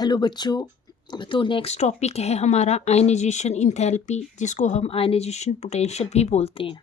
Hello बच्चों। तो next topic है हमारा आयनाइजेशन इंथैल्पी, जिसको हम आयनाइजेशन पोटेंशियल भी बोलते हैं।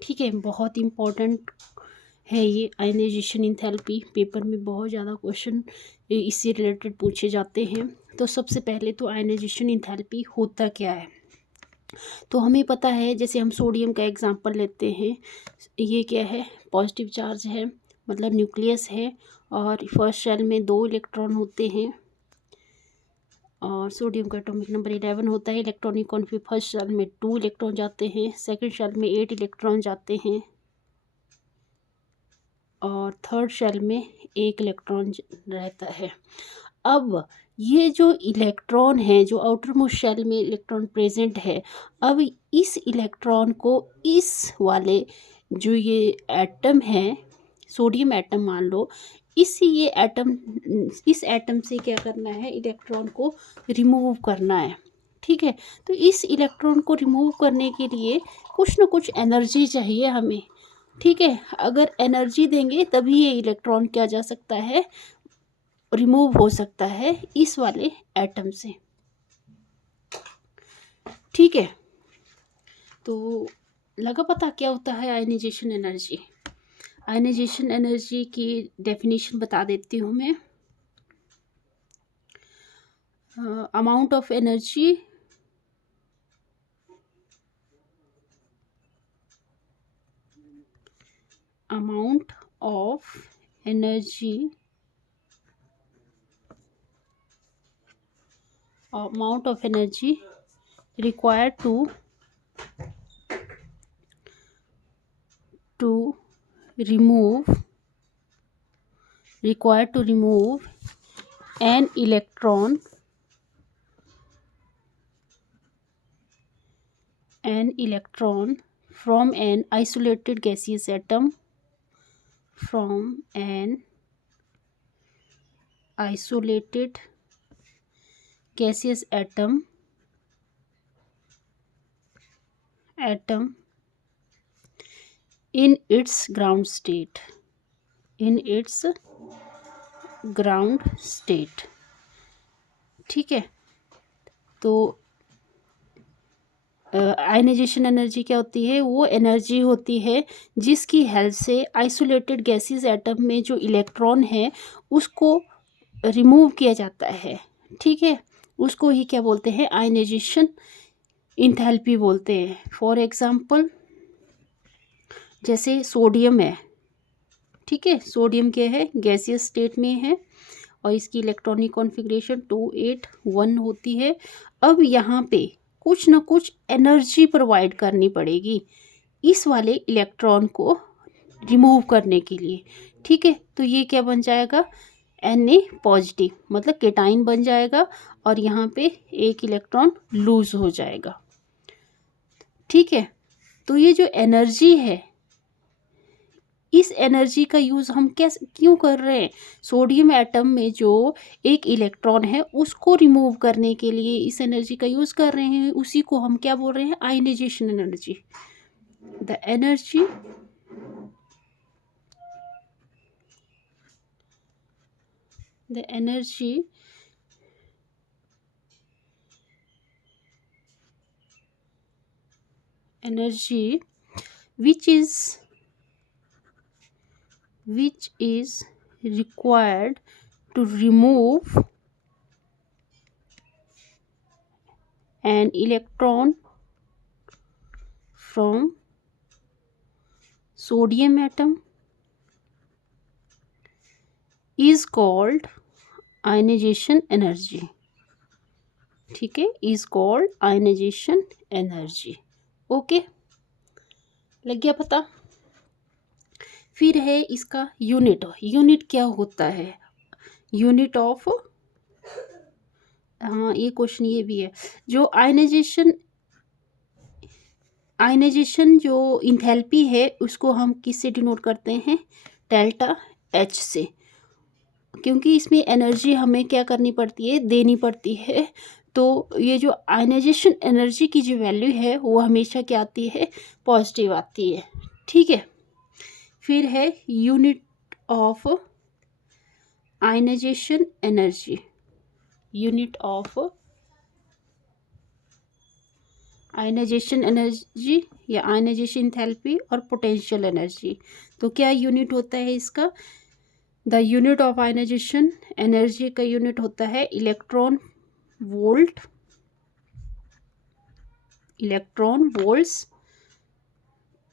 ठीक है, बहुत इम्पोर्टेंट है ये आयनाइजेशन इंथैल्पी। पेपर में बहुत ज़्यादा क्वेश्चन इससे रिलेटेड पूछे जाते हैं। तो सबसे पहले तो आयनाइजेशन इंथैल्पी होता क्या है, तो हमें पता है। जैसे हम सोडियम का एग्जांपल लेते हैं, ये क्या है, पॉजिटिव चार्ज है, मतलब न्यूक्लियस है, और फर्स्ट शेल में 2 इलेक्ट्रॉन होते हैं, और सोडियम का एटॉमिक नंबर 11 होता है। इलेक्ट्रॉनिक कॉन्फिग फर्स्ट शेल में 2 इलेक्ट्रॉन जाते हैं, सेकंड शेल में 8 इलेक्ट्रॉन जाते हैं, और थर्ड शेल में 1 इलेक्ट्रॉन रहता है। अब ये जो इलेक्ट्रॉन है, जो आउटर मोस्ट शेल में इलेक्ट्रॉन प्रेजेंट है, अब इस इलेक्ट्रॉन को इस वाले जो ये एटम है, सोडियम एटम मान लो, इस एटम से क्या करना है, इलेक्ट्रॉन को रिमूव करना है। ठीक है, तो इस इलेक्ट्रॉन को रिमूव करने के लिए कुछ ना कुछ एनर्जी चाहिए हमें। ठीक है, अगर एनर्जी देंगे तभी ये इलेक्ट्रॉन क्या जा सकता है, रिमूव हो सकता है इस वाले एटम से। ठीक है, तो लगा पता क्या होता है आयनाइजेशन एनर्जी। आयनाइजेशन एनर्जी की डेफिनेशन बता देती हूँ मैं। Amount of energy amount of energy required to remove an electron from an isolated gaseous atom in its ground state। ठीक है, तो आयनाइजेशन एनर्जी क्या होती है, वो एनर्जी होती है जिसकी हेल्प से आइसोलेटेड गैसेस एटम में जो इलेक्ट्रॉन है उसको रिमूव किया जाता है। ठीक है, उसको ही क्या बोलते हैं, आयनाइजेशन इंथैल्पी बोलते हैं। फॉर एग्जांपल, जैसे सोडियम है। ठीक है, सोडियम क्या है, गैसियस स्टेट में है, और इसकी इलेक्ट्रॉनिक कॉन्फ़िगरेशन 281 होती है। अब यहाँ पे कुछ ना कुछ एनर्जी प्रोवाइड करनी पड़ेगी इस वाले इलेक्ट्रॉन को रिमूव करने के लिए। ठीक है, तो ये क्या बन जाएगा, Na पॉजिटिव, मतलब केटाइन बन जाएगा, और यहाँ पे 1 इलेक्ट्रॉन लूज हो जाएगा। ठीक है, तो ये जो एनर्जी है, इस एनर्जी का यूज़ हम क्यों कर रहे हैं, सोडियम एटम में जो 1 इलेक्ट्रॉन है उसको रिमूव करने के लिए इस एनर्जी का यूज़ कर रहे हैं। उसी को हम क्या बोल रहे हैं, ionization energy. The energy which is required to remove an electron from sodium atom is called ionization energy। ठीक है, is called ionization energy। Okay, लग गया पता। फिर है इसका यूनिट क्या होता है, यूनिट ऑफ, हाँ ये क्वेश्चन ये भी है, जो आयनाइजेशन जो इंथैल्पी है उसको हम किससे डिनोट करते हैं, डेल्टा एच से, क्योंकि इसमें एनर्जी हमें क्या करनी पड़ती है, देनी पड़ती है। तो ये जो आयनाइजेशन एनर्जी की जो वैल्यू है वो हमेशा क्या आती है, पॉजिटिव आती है। ठीक है, फिर है unit of ionization energy. Unit of ionization energy या आयनाइजेशन एंथैल्पी और पोटेंशियल एनर्जी। तो क्या यूनिट होता है इसका? The unit of ionization energy का यूनिट होता है electron volt, electron volts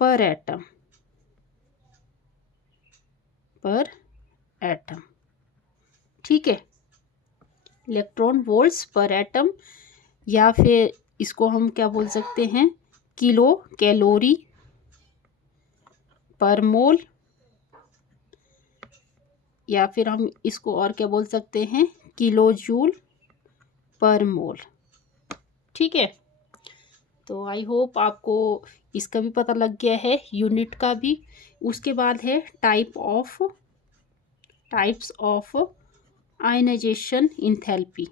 per atom, per atom. ठीक है, इलेक्ट्रॉन वोल्ट्स पर एटम, या फिर इसको हम क्या बोल सकते हैं, किलो कैलोरी पर मोल, या फिर हम इसको और क्या बोल सकते हैं, किलो जूल पर मोल। ठीक है, तो आई होप आपको इसका भी पता लग गया है, यूनिट का भी। उसके बाद है टाइप्स ऑफ आयनाइजेशन एंथैल्पी।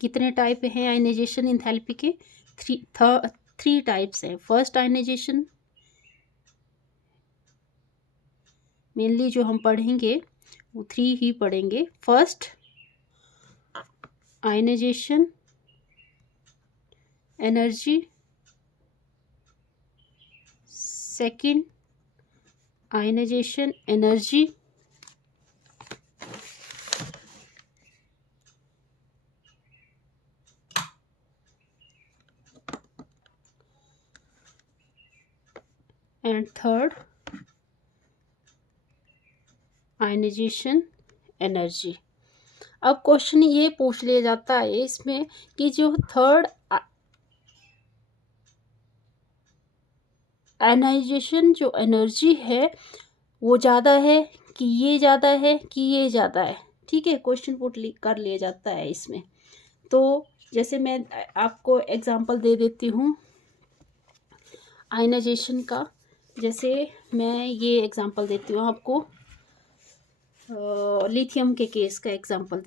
कितने टाइप हैं आयनाइजेशन एंथैल्पी के? थ्री टाइप्स हैं। फर्स्ट आयनाइजेशन मेनली जो हम पढ़ेंगे वो 3 ही पढ़ेंगे। First ionization energy, second ionization energy, and third ionization energy. अब क्वेश्चन ये पूछ लिया जाता है इसमें कि जो थर्ड आयनाइजेशन जो एनर्जी है वो ज़्यादा है कि ये ज़्यादा है कि ये ज़्यादा है। ठीक है, क्वेश्चन पुट कर लिया जाता है इसमें। तो जैसे मैं आपको एग्जांपल दे देती हूँ आयनाइजेशन का। जैसे मैं ये एग्जांपल देती हूँ आपको, लिथियम के केस का एग्जांपल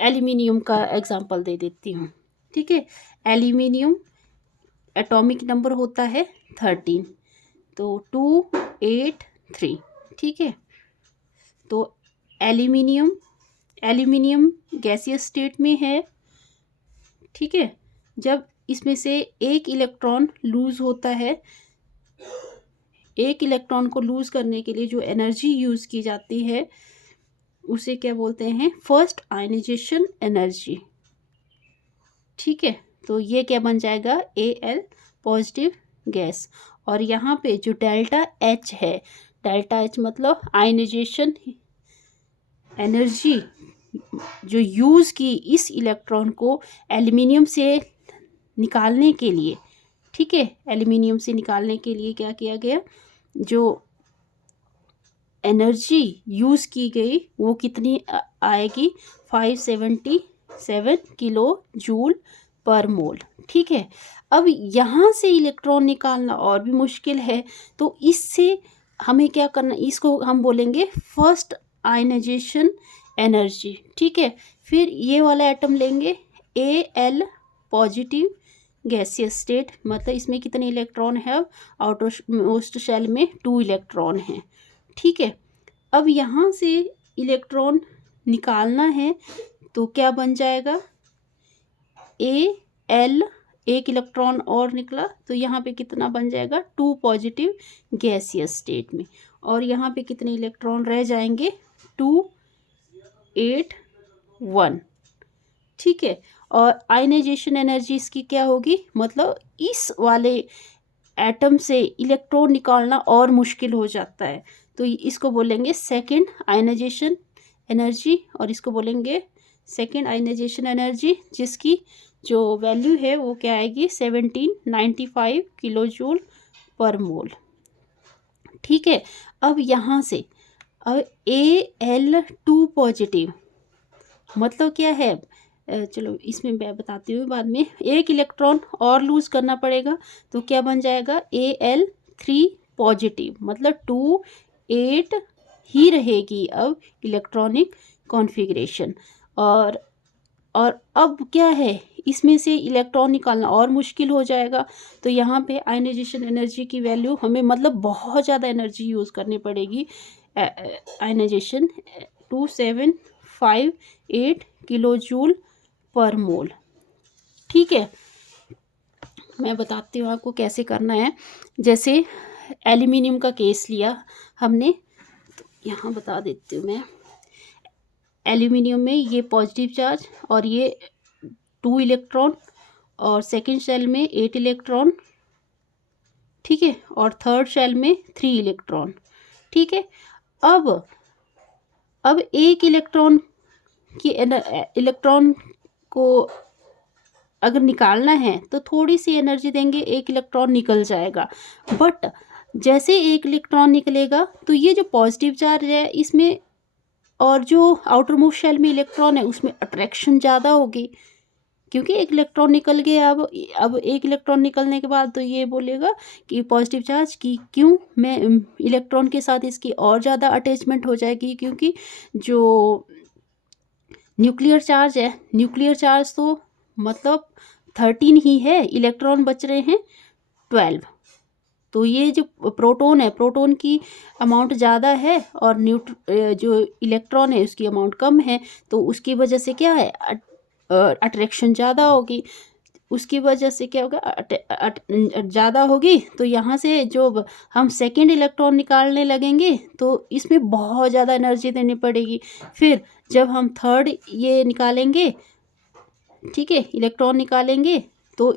एल्यूमिनियम का एग्जांपल दे देती हूँ। ठीक है, एल्यूमिनियम एटॉमिक नंबर होता है 13, तो 283। ठीक है, तो एल्यूमिनियम गैसियस स्टेट में है। ठीक है, जब इसमें से एक इलेक्ट्रॉन लूज होता है, एक इलेक्ट्रॉन को लूज करने के लिए जो एनर्जी यूज़ की जाती है उसे क्या बोलते हैं, फर्स्ट आयनाइजेशन एनर्जी। ठीक है, तो ये क्या बन जाएगा, Al पॉजिटिव गैस। और यहाँ पे जो डेल्टा H है, डेल्टा H मतलब आयनाइजेशन एनर्जी जो यूज़ की इस इलेक्ट्रॉन को एल्यूमिनियम से निकालने के लिए। ठीक है, एल्यूमिनियम से निकालने के लिए क्या किया गया, जो एनर्जी यूज़ की गई वो कितनी आएगी, 577 किलो जूल पर मोल। ठीक है, अब यहाँ से इलेक्ट्रॉन निकालना और भी मुश्किल है, तो इससे हमें क्या करना, इसको हम बोलेंगे फर्स्ट आयनाइजेशन एनर्जी। ठीक है, फिर ये वाला एटम लेंगे Al पॉजिटिव गैसियस स्टेट, मतलब इसमें कितने इलेक्ट्रॉन है, आउटर मोस्ट शेल में 2 इलेक्ट्रॉन हैं। ठीक है, अब यहाँ से इलेक्ट्रॉन निकालना है तो क्या बन जाएगा, Al एक इलेक्ट्रॉन और निकला तो यहाँ पे कितना बन जाएगा, 2 पॉजिटिव गैसियस स्टेट में। और यहाँ पे कितने इलेक्ट्रॉन रह जाएंगे, 281। ठीक है, और आयनाइजेशन एनर्जी इसकी क्या होगी, मतलब इस वाले एटम से इलेक्ट्रॉन निकालना और मुश्किल हो जाता है, तो इसको बोलेंगे सेकंड आयनाइजेशन एनर्जी, और इसको बोलेंगे सेकंड आयनाइजेशन एनर्जी, जिसकी जो वैल्यू है वो क्या आएगी, 1795 किलो जूल पर मोल। ठीक है, अब यहाँ से अब Al2 पॉजिटिव मतलब क्या है, चलो इसमें मैं बताती हूँ बाद में, एक इलेक्ट्रॉन और लूज करना पड़ेगा, तो क्या बन जाएगा, Al3 पॉजिटिव, मतलब 28 ही रहेगी अब इलेक्ट्रॉनिक कॉन्फ़िगरेशन। और अब क्या है, इसमें से इलेक्ट्रॉन निकालना और मुश्किल हो जाएगा। तो यहाँ पे आयनाइजेशन एनर्जी की वैल्यू हमें मतलब बहुत ज़्यादा एनर्जी यूज़ करनी पड़ेगी। आयनाइजेशन 2758 किलो जूल पर मोल। ठीक है, मैं बताती हूँ आपको कैसे करना है। जैसे एल्यूमिनियम का केस लिया हमने, तो यहाँ बता देती हूँ मैं। एल्यूमिनियम में ये पॉजिटिव चार्ज और ये 2 इलेक्ट्रॉन, और सेकंड शेल में 8 इलेक्ट्रॉन, ठीक है, और थर्ड शेल में 3 इलेक्ट्रॉन। ठीक है, अब एक इलेक्ट्रॉन को अगर निकालना है तो थोड़ी सी एनर्जी देंगे, एक इलेक्ट्रॉन निकल जाएगा। बट जैसे एक इलेक्ट्रॉन निकलेगा तो ये जो पॉजिटिव चार्ज है इसमें, और जो आउटर मोस्ट शेल में इलेक्ट्रॉन है उसमें अट्रैक्शन ज़्यादा होगी, क्योंकि एक इलेक्ट्रॉन निकल गया। अब एक इलेक्ट्रॉन निकलने के बाद तो ये बोलेगा कि पॉजिटिव चार्ज की क्यों, मैं इलेक्ट्रॉन के साथ इसकी और ज़्यादा अटैचमेंट हो जाएगी, क्योंकि जो न्यूक्लियर चार्ज है, न्यूक्लियर चार्ज तो मतलब 13 ही है, इलेक्ट्रॉन बच रहे हैं 12। तो ये जो प्रोटॉन है, प्रोटॉन की अमाउंट ज़्यादा है और जो इलेक्ट्रॉन है उसकी अमाउंट कम है, तो उसकी वजह से क्या है, अट्रैक्शन ज़्यादा होगी। उसकी वजह से क्या होगा, ज़्यादा होगी। तो यहाँ से जो हम सेकेंड इलेक्ट्रॉन निकालने लगेंगे तो इसमें बहुत ज़्यादा एनर्जी देनी पड़ेगी। फिर जब हम थर्ड ये निकालेंगे, ठीक है, इलेक्ट्रॉन निकालेंगे, तो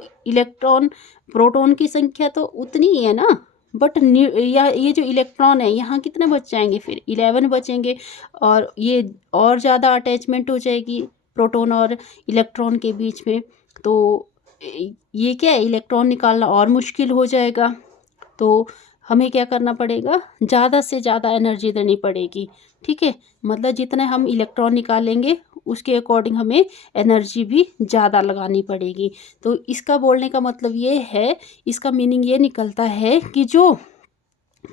प्रोटॉन की संख्या तो उतनी ही है ना, बट ये जो इलेक्ट्रॉन है यहाँ कितने बच जाएंगे, फिर 11 बचेंगे, और ये और ज़्यादा अटैचमेंट हो जाएगी प्रोटॉन और इलेक्ट्रॉन के बीच में। तो ये क्या है, इलेक्ट्रॉन निकालना और मुश्किल हो जाएगा। तो हमें क्या करना पड़ेगा, ज़्यादा से ज़्यादा एनर्जी देनी पड़ेगी। ठीक है, मतलब जितने हम इलेक्ट्रॉन निकालेंगे उसके अकॉर्डिंग हमें एनर्जी भी ज़्यादा लगानी पड़ेगी। तो इसका बोलने का मतलब ये है, इसका मीनिंग ये निकलता है कि जो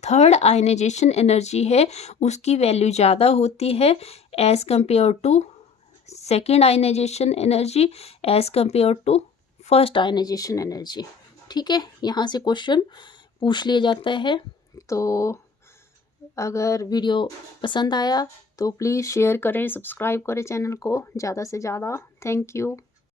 थर्ड आयनाइजेशन एनर्जी है उसकी वैल्यू ज़्यादा होती है as compare to second ionization energy, as compare to first ionization energy. ठीक है, यहाँ से क्वेश्चन पूछ लिया जाता है। तो अगर वीडियो पसंद आया तो प्लीज़ शेयर करें, सब्सक्राइब करें चैनल को ज़्यादा से ज़्यादा। Thank you.